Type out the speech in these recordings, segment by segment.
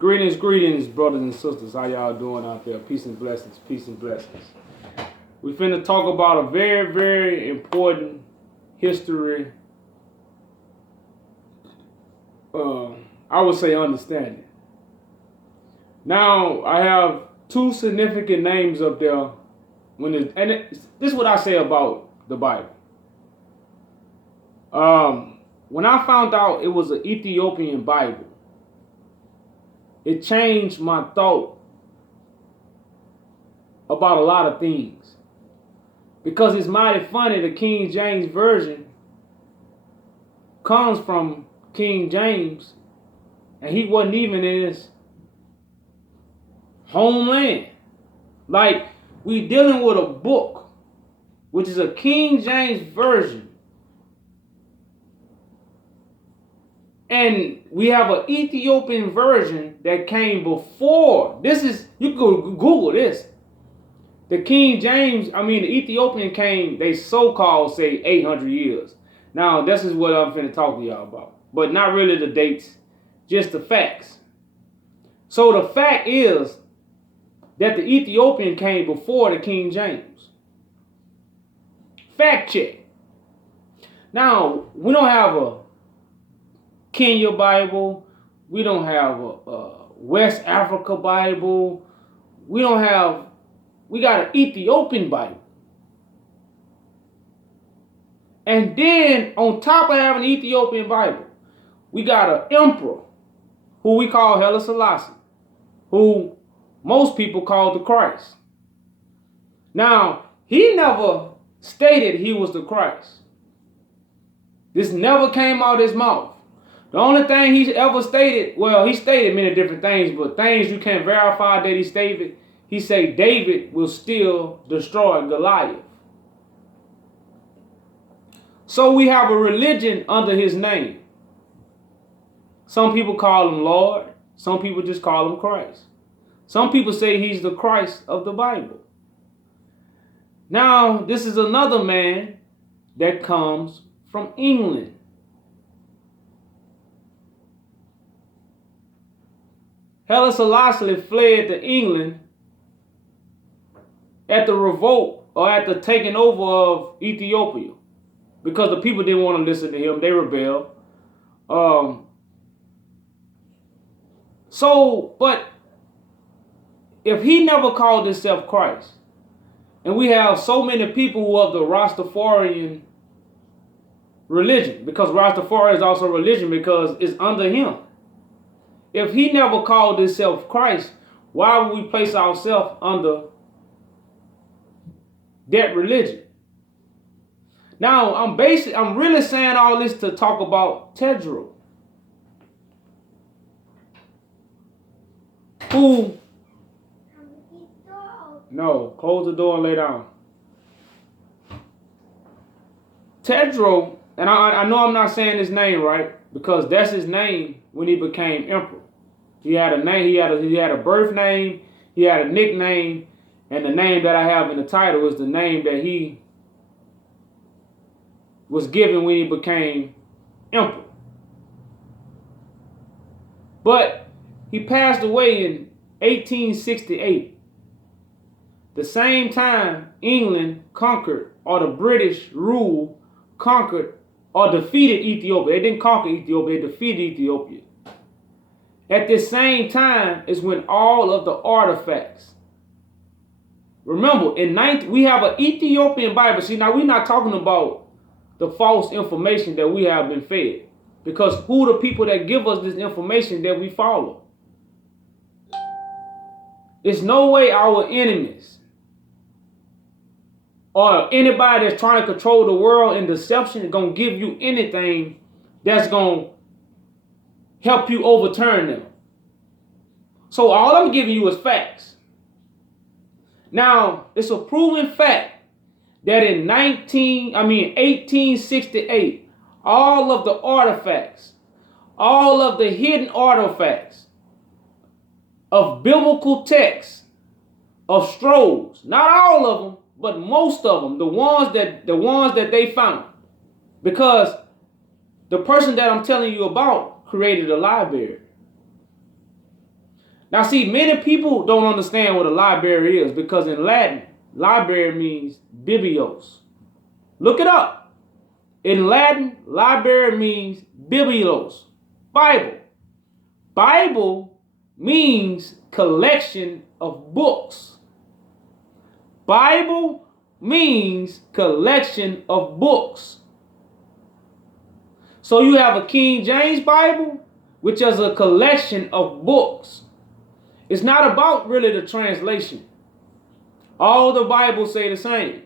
Greetings, brothers and sisters. How y'all doing out there? Peace and blessings, peace and blessings. We finna talk about a very, very important history, I would say understanding. Now, I have two significant names up there. This is what I say about the Bible. When I found out it was an Ethiopian Bible, it changed my thought about a lot of things. Because it's mighty funny, the King James Version comes from King James, and he wasn't even in his homeland. Like, we dealing with a book, which is a King James Version. And we have an Ethiopian version that came before. This is, you can go Google this. The King James, the Ethiopian came, they so-called say 800 years. Now, this is what I'm finna talk to y'all about. But not really the dates, just the facts. So the fact is that the Ethiopian came before the King James. Fact check. Now, we don't have a Kenya Bible. We don't have a West Africa Bible. We got an Ethiopian Bible. And then on top of having an Ethiopian Bible, we got an emperor who we call Haile Selassie, who most people call the Christ. Now, he never stated he was the Christ. This never came out of his mouth. The only thing he ever stated, well, he stated many different things, but things you can't verify that he stated, he said David will still destroy Goliath. So we have a religion under his name. Some people call him Lord. Some people just call him Christ. Some people say he's the Christ of the Bible. Now, this is another man that comes from England. Haile Selassie fled to England at the revolt or at the taking over of Ethiopia because the people didn't want to listen to him. They rebelled. But if he never called himself Christ, and we have so many people who are of the Rastafarian religion, because Rastafari is also religion because it's under him. If he never called himself Christ, why would we place ourselves under that religion? Now, I'm really saying all this to talk about Tewodros, who, no, close the door and lay down. Tewodros, and I know I'm not saying his name right, because that's his name when he became emperor. He had a name, he had a birth name, he had a nickname, and the name that I have in the title is the name that he was given when he became emperor. But he passed away in 1868. The same time England conquered, or the British rule conquered or defeated Ethiopia. They didn't conquer Ethiopia, they defeated Ethiopia. At the same time is when all of the artifacts. Remember, we have an Ethiopian Bible. See, now we're not talking about the false information that we have been fed. Because who are the people that give us this information that we follow? There's no way our enemies or anybody that's trying to control the world in deception is going to give you anything that's going to help you overturn them. So all I'm giving you is facts. Now, it's a proven fact that in 1868, all of the artifacts, all of the hidden artifacts of biblical texts, of scrolls, not all of them, but most of them, the ones that they found, because the person that I'm telling you about created a library. Now, see, many people don't understand what a library is because in Latin, library means biblios. Look it up. In Latin, library means biblios, Bible. Bible means collection of books. Bible means collection of books. So you have a King James Bible, which is a collection of books. It's not about really the translation. All the Bibles say the same.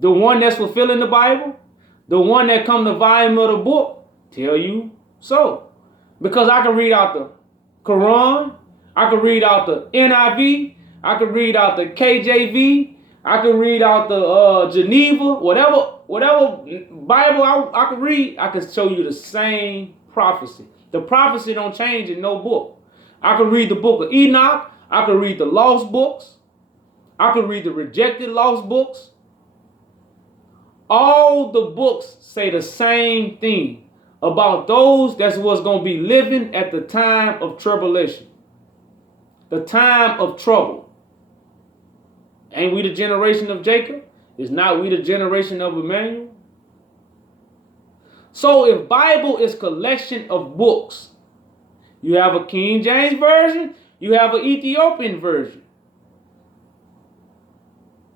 The one that's fulfilling the Bible, the one that come the volume of the book, tell you so. Because I can read out the Quran, I can read out the NIV, I can read out the KJV, I can read out the Geneva, whatever Bible I can read, I can show you the same prophecy. The prophecy don't change in no book. I can read the book of Enoch, I can read the lost books, I can read the rejected lost books. All the books say the same thing about those that's what's going to be living at the time of tribulation. The time of trouble. Ain't we the generation of Jacob? Is not we the generation of Emmanuel? So if Bible is collection of books, you have a King James version, you have an Ethiopian version.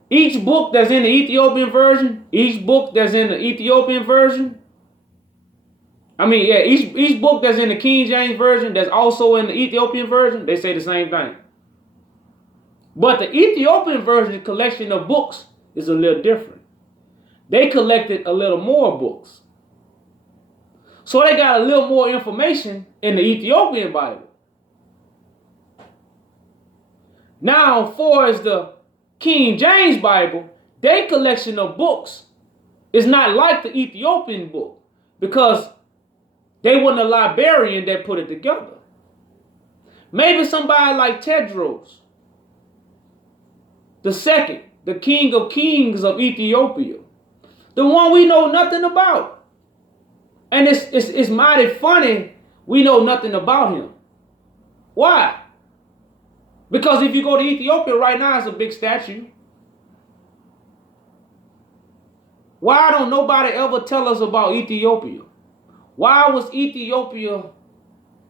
Each book that's in the Ethiopian version, each book that's in the Ethiopian version, each book that's in the King James version that's also in the Ethiopian version, they say the same thing. But the Ethiopian version collection of books is a little different. They collected a little more books. So they got a little more information in the Ethiopian Bible. Now, far as the King James Bible, their collection of books is not like the Ethiopian book because they weren't a librarian that put it together. Maybe somebody like Tewodros II, the King of Kings of Ethiopia, the one we know nothing about. And it's mighty funny we know nothing about him. Why? Because if you go to Ethiopia right now, it's a big statue. Why don't nobody ever tell us about Ethiopia? Why was Ethiopia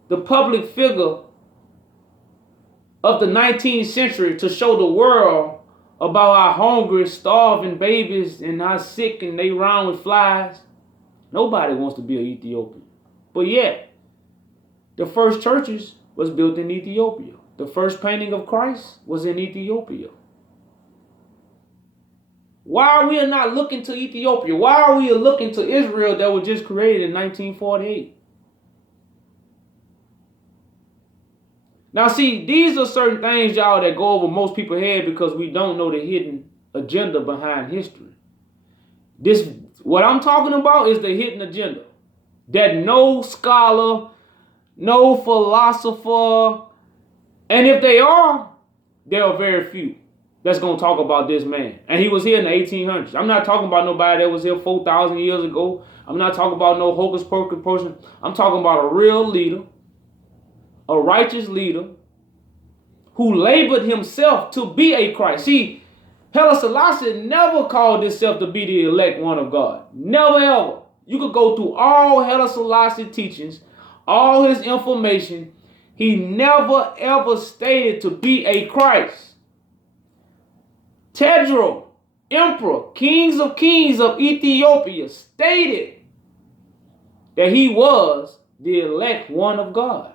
the public figure of the 19th century to show the world about our hungry, starving babies and how sick and they round with flies? Nobody wants to be an Ethiopian. But yet, the first churches was built in Ethiopia. The first painting of Christ was in Ethiopia. Why are we not looking to Ethiopia? Why are we looking to Israel that was just created in 1948? Now see, these are certain things, y'all, that go over most people's head because we don't know the hidden agenda behind history. What I'm talking about is the hidden agenda that no scholar, no philosopher, and if they are, there are very few that's going to talk about this man. And he was here in the 1800s. I'm not talking about nobody that was here 4,000 years ago. I'm not talking about no hocus pocus person. I'm talking about a real leader, a righteous leader who labored himself to be a Christ. See, Haile Selassie never called himself to be the elect one of God. Never ever. You could go through all Haile Selassie teachings, all his information. He never ever stated to be a Christ. Tewodros, Emperor, Kings of Kings of Ethiopia, stated that he was the elect one of God.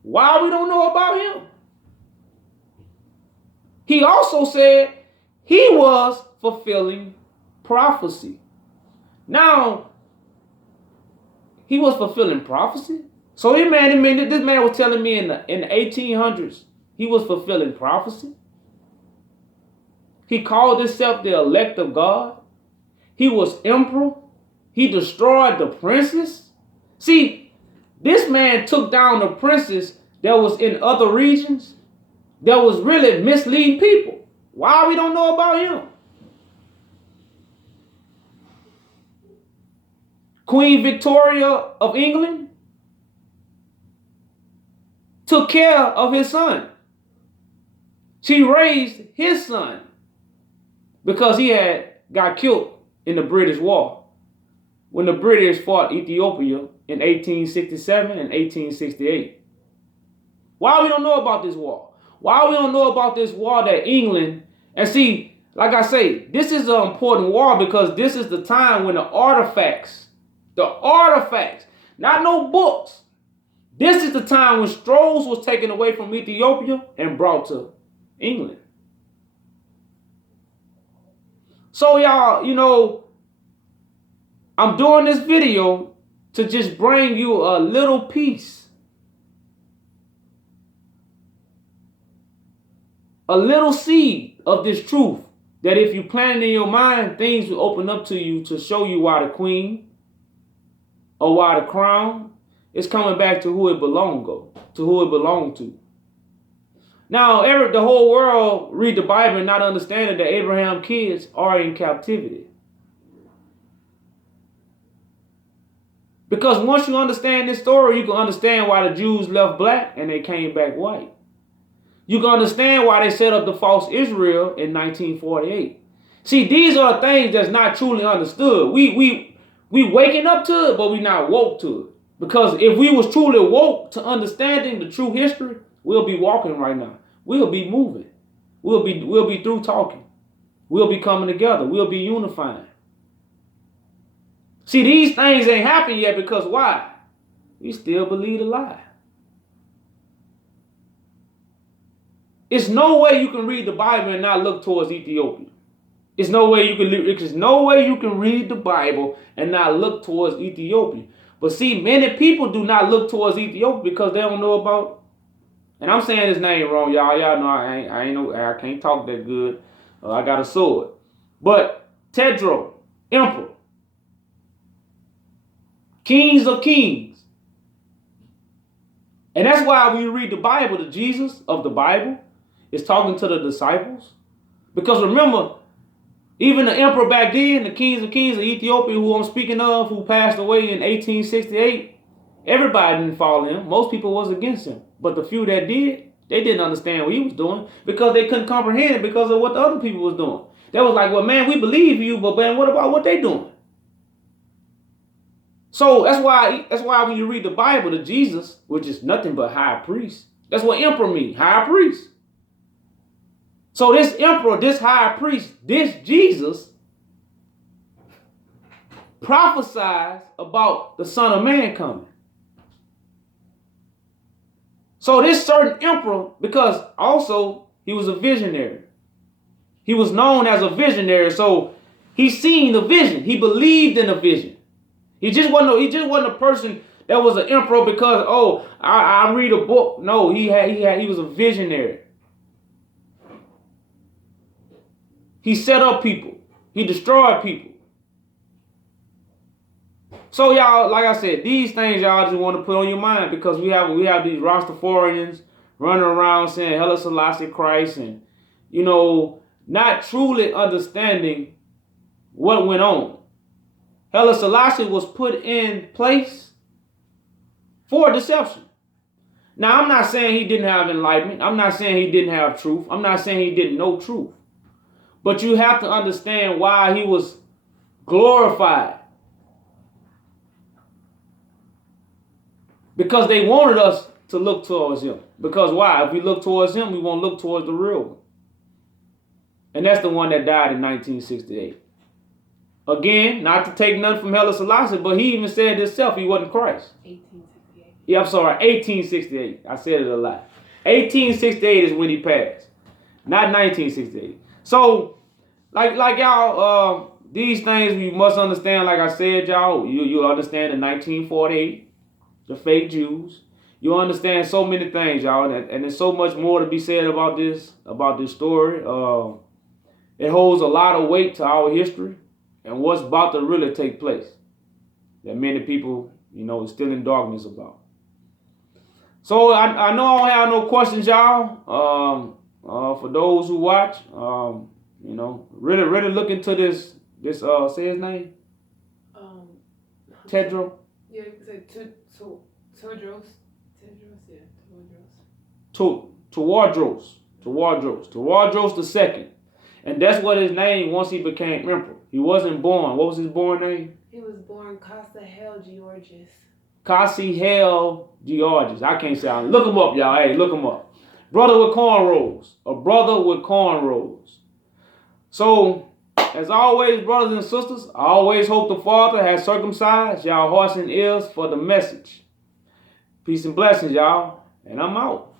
Why we don't know about him? He also said he was fulfilling prophecy. Now, he was fulfilling prophecy? So this man was telling me in the 1800s he was fulfilling prophecy. He called himself the elect of God. He was emperor. He destroyed the princes. See, this man took down the princes that was in other regions that was really misleading people. Why we don't know about him? Queen Victoria of England, took care of his son. She raised his son because he had got killed in the British War when the British fought Ethiopia in 1867 and 1868. Why we don't know about this war? Why we don't know about this war that England, and see, like I say, this is an important war because this is the time when the artifacts, not no books. This is the time when scrolls was taken away from Ethiopia and brought to England. So y'all, you know, I'm doing this video to just bring you a little piece, a little seed of this truth, that if you plant it in your mind, things will open up to you to show you why the queen or why the crown is coming back to who it belonged to. Now, the whole world read the Bible and not understanding that Abraham's kids are in captivity. Because once you understand this story, you can understand why the Jews left black and they came back white. You can understand why they set up the false Israel in 1948. See, these are things that's not truly understood. We waking up to it, but we not woke to it. Because if we was truly woke to understanding the true history, we'll be walking right now. We'll be moving. We'll be through talking. We'll be coming together. We'll be unifying. See, these things ain't happened yet because why? We still believe the lie. It's no way you can read the Bible and not look towards Ethiopia. There's no way you can read the Bible and not look towards Ethiopia. But see, many people do not look towards Ethiopia because they don't know about, and I'm saying his name wrong, y'all. Y'all know I can't talk that good. I got a sword. But Tewodros, Emperor, kings of kings. And that's why when you read the Bible, the Jesus of the Bible is talking to the disciples. Because remember, even the emperor back then, the kings of kings of Ethiopia, who I'm speaking of, who passed away in 1868, everybody didn't follow him. Most people was against him. But the few that did, they didn't understand what he was doing because they couldn't comprehend it because of what the other people was doing. They was like, well, man, we believe you, but man, what about what they doing? So that's why when you read the Bible, the Jesus, which is nothing but high priest, that's what emperor means, high priest. So this emperor, this high priest, this Jesus prophesies about the Son of Man coming. So this certain emperor, because also he was a visionary. He was known as a visionary, so he seen the vision. He believed in the vision. He just wasn't a person that was an emperor because I read a book. No, he was a visionary. He set up people. He destroyed people. So y'all, like I said, these things y'all just want to put on your mind because we have these Rastafarians running around saying Haile Selassie Christ and, you know, not truly understanding what went on. Haile Selassie was put in place for deception. Now, I'm not saying he didn't have enlightenment. I'm not saying he didn't have truth. I'm not saying he didn't know truth. But you have to understand why he was glorified. Because they wanted us to look towards him. Because why? If we look towards him, we won't look towards the real one. And that's the one that died in 1968. Again, not to take nothing from Haile Selassie, but he even said himself he wasn't Christ. 1868. Yeah, I'm sorry, 1868. I said it a lot. 1868 is when he passed, not 1968. So, like y'all, these things we must understand. Like I said, y'all, you understand the 1948. The fake Jews. You understand so many things, y'all, and there's so much more to be said about this story. It holds a lot of weight to our history and what's about to really take place that many people, you know, are still in darkness about. So I know I don't have no questions, y'all. For those who watch, you know, really look into this. Say his name. Tewodros. Yeah, Tewodros. Tewodros II. And that's what his name once he became emperor. He wasn't born. What was his born name? He was born Costa Haile Georgius. Haile Georgius. I can't say it. Look him up, y'all. Hey, look him up. Brother with cornrows. A brother with cornrows. So, as always, brothers and sisters, I always hope the Father has circumcised y'all hearts and ears for the message. Peace and blessings, y'all. And I'm out.